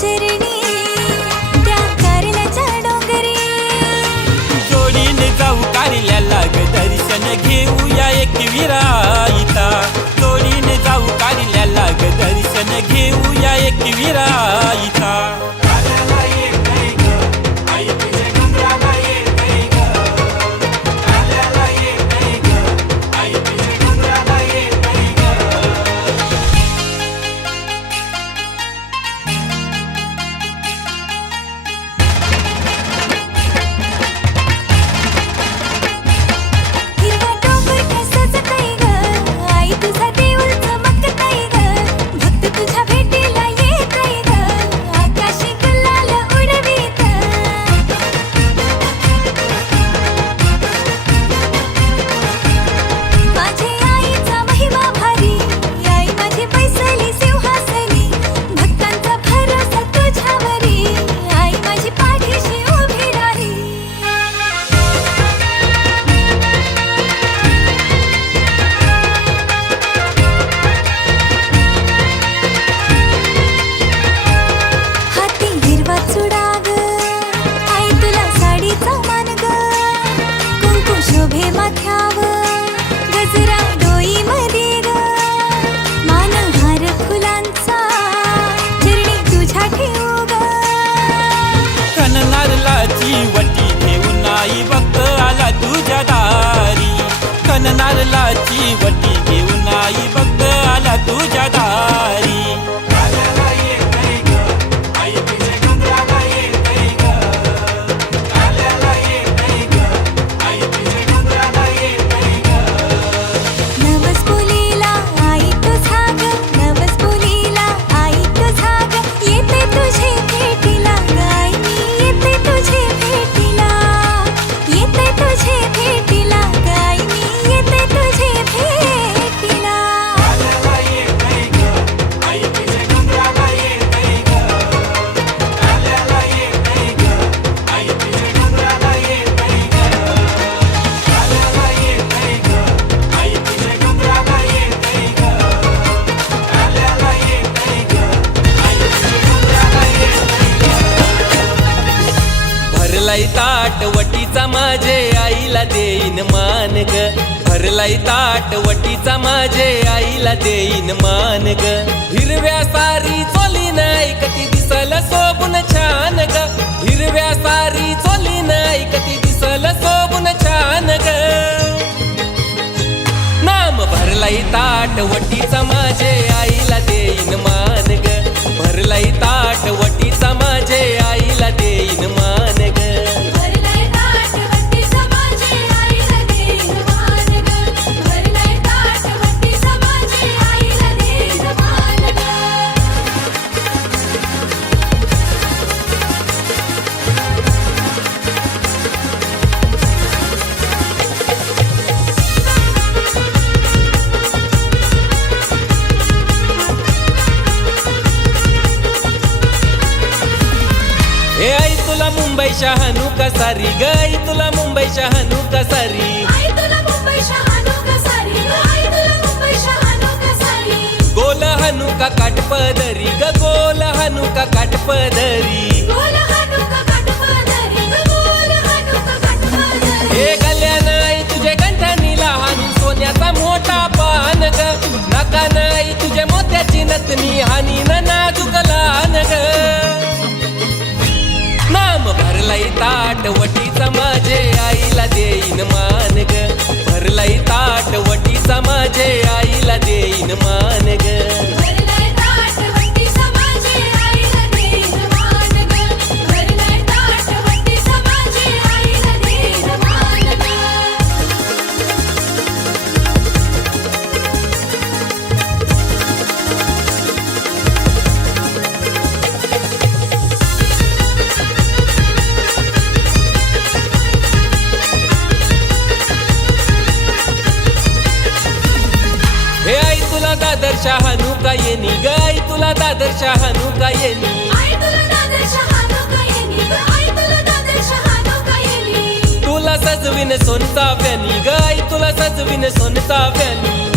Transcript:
चरणी त्या कारल्याच्या डोंगरी जोडीने जाऊ कारल्याला ग दर्शन घेऊया एकविराईचा जोडीने जाऊ कारल्याला ग दर्शन घेऊया एकविराईचा हिरवा डोंगर सजतय ग आई तुझा देऊळ चमकतय ग भक्त तुझ्या भेटीला येतय ग आकाशी गुलाल उडवीत माझे आईचा महिमा भारी आई माझी बैसली सिंहासनी भक्तांचा भरोसा तुझ्यावरी आई माझी पाठीशी उभी राही हाती हिरवा चुडा ग आई तुला साडीचा मान ग कुंकू शोभे माथ्यावर गजरा डोईमध्ये ग मानहार फुलांचा चरणी तुझ्या ठेवू ग कननारलाची वटी घेऊन आई भक्त आला तुझ्या दारी कननारलाची वटी घेऊन आई भक्त आला तुझ्या दारी नवस बोलीला आई तुझा ग नवस बोलीला आई तुझा ग येते तुझे भेटीला ग आई मी येते तुझे भेटीला येते तुझे भेटीला ग आई मी येते तुझे भेटीला भरलाई ताट वटीचा माझे आईला देईन मान ग भरलाई ताट वटीचा माझे आईला देईन मान ग हिरव्या सारी चोली नाही कधी दिसल सोबून छान ग हिरव्या सारी चोली नाही कधी दिसल सोबून छान ग नाम भरलाई ताट वटीचा माझे आईला देईन मान ग भरलाई ताट वटीचा माझे आईला देईन मान ग भरलाय ताट वटीचा माझे आईला देईन मान ग भरलाय ताट वटीचा माझे आईला देईन मान ग हे आई तुला मुंबई शहाणू कसारी ग आई तुला मुंबई शहाणू कसारी आई तुला मुंबई शहाणू कसारी आई तुला मुंबई शहाणू कसारी गोल हनु का काटपदरी ग गोल हनु का काटपदरी गोल हाणू का काटपदरी गोल हाणू का काटपदरी हे गल्यानं आई तुझे गंठणी लहान सोन्याचा मोठा पान ग नका नाही तुझ्या मोत्याची नतनी हानी न नाजूक लहान ग नाम भरलाई ताट वटीचा माझे आईला देईन मान ग भरलाई ताट वटीचा माझे आईला देईन मान ग भरलाय ताट वटीचा माझे आईला देईन मान ग भरलाय ताट वटीचा माझे आईला देईन मान ग हे आई तुला दादर शहाणू का येनी ग आई तुला दादर शहाणू का येनी आई तुला दादर शहाणू का येनी ग आई तुला दादर शहाणू का येनी तुला सजविन सोनचा व्यानी ग आई तुला सजविन सोनचा व्यानी